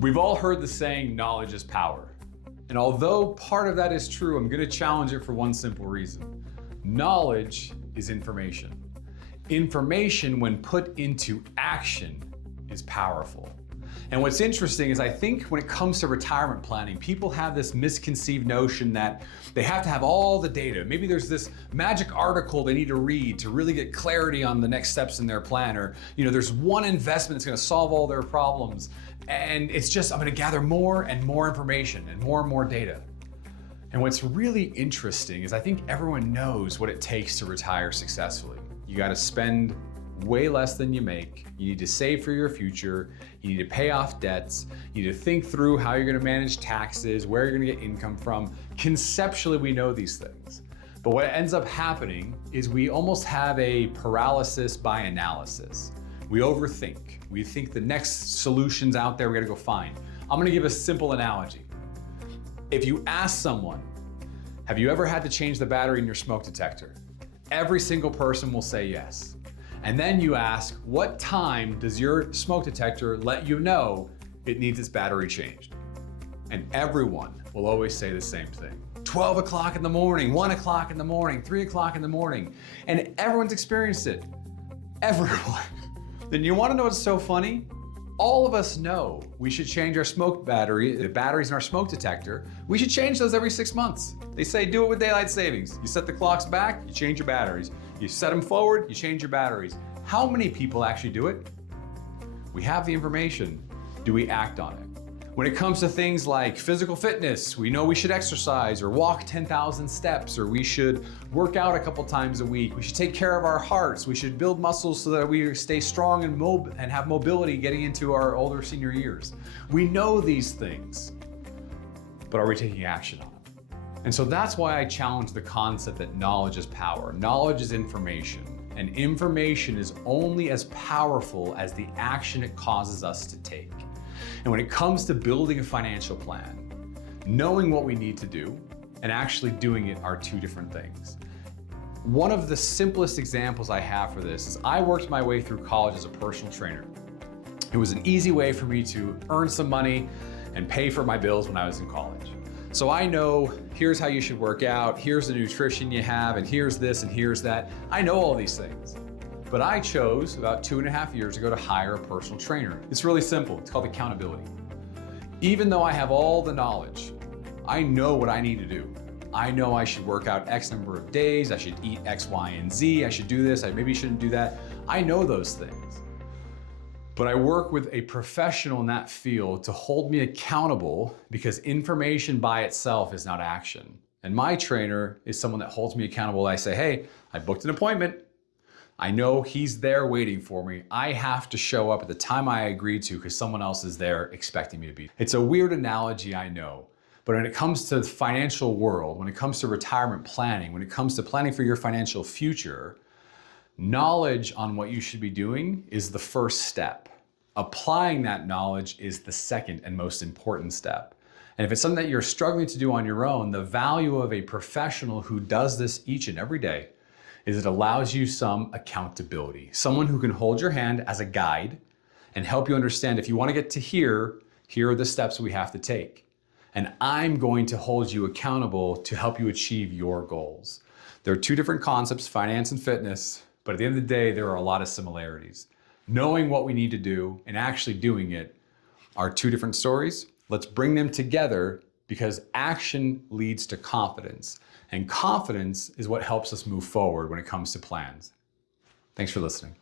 We've all heard the saying, knowledge is power. And although part of that is true, I'm going to challenge it for one simple reason. Knowledge is information. Information, when put into action, is powerful. And what's interesting is I think when it comes to retirement planning, people have this misconceived notion that they have to have all the data. Maybe there's this magic article they need to read to really get clarity on the next steps in their plan, or there's one investment that's going to solve all their problems. And it's just, I'm going to gather more and more information and more data. And what's really interesting is I think everyone knows what it takes to retire successfully. You got to spend way less than you make. You need to save for your future. You need to pay off debts. You need to think through how you're going to manage taxes, where you're going to get income from. Conceptually, we know these things. But what ends up happening is we almost have a paralysis by analysis. We overthink. We think the next solution's out there we got to go find. I'm going to give a simple analogy. If you ask someone, have you ever had to change the battery in your smoke detector? Every single person will say yes. And then you ask, what time does your smoke detector let you know it needs its battery changed? And everyone will always say the same thing. 12 o'clock in the morning, 1 o'clock in the morning, 3 o'clock in the morning. And everyone's experienced it. Everyone. Then you want to know what's so funny? All of us know we should change our smoke battery, the batteries in our smoke detector. We should change those every 6 months. They say do it with daylight savings. You set the clocks back, you change your batteries. You set them forward, you change your batteries. How many people actually do it? We have the information. Do we act on it? When it comes to things like physical fitness, we know we should exercise or walk 10,000 steps, or we should work out a couple times a week. We should take care of our hearts. We should build muscles so that we stay strong and have mobility getting into our older senior years. We know these things, but are we taking action on them? And so that's why I challenge the concept that knowledge is power. Knowledge is information, and information is only as powerful as the action it causes us to take. And when it comes to building a financial plan, knowing what we need to do and actually doing it are two different things. One of the simplest examples I have for this is I worked my way through college as a personal trainer. It was an easy way for me to earn some money and pay for my bills when I was in college. So I know here's how you should work out, here's the nutrition you have, and here's this and here's that. I know all these things. But I chose about 2.5 years ago to hire a personal trainer. It's really simple. It's called accountability. Even though I have all the knowledge, I know what I need to do. I know I should work out X number of days, I should eat X, Y, and Z, I should do this, I maybe shouldn't do that. I know those things. But I work with a professional in that field to hold me accountable, because information by itself is not action. And my trainer is someone that holds me accountable. I say, hey, I booked an appointment. I know he's there waiting for me. I have to show up at the time I agreed to because someone else is there expecting me to be. It's a weird analogy, I know. But when it comes to the financial world, when it comes to retirement planning, when it comes to planning for your financial future, knowledge on what you should be doing is the first step. Applying that knowledge is the second and most important step. And if it's something that you're struggling to do on your own, the value of a professional who does this each and every day is it allows you some accountability. Someone who can hold your hand as a guide and help you understand, if you want to get to here are the steps we have to take. And I'm going to hold you accountable to help you achieve your goals. There are two different concepts, finance and fitness, but at the end of the day, there are a lot of similarities. Knowing what we need to do and actually doing it are two different stories. Let's bring them together, because action leads to confidence. And confidence is what helps us move forward when it comes to plans. Thanks for listening.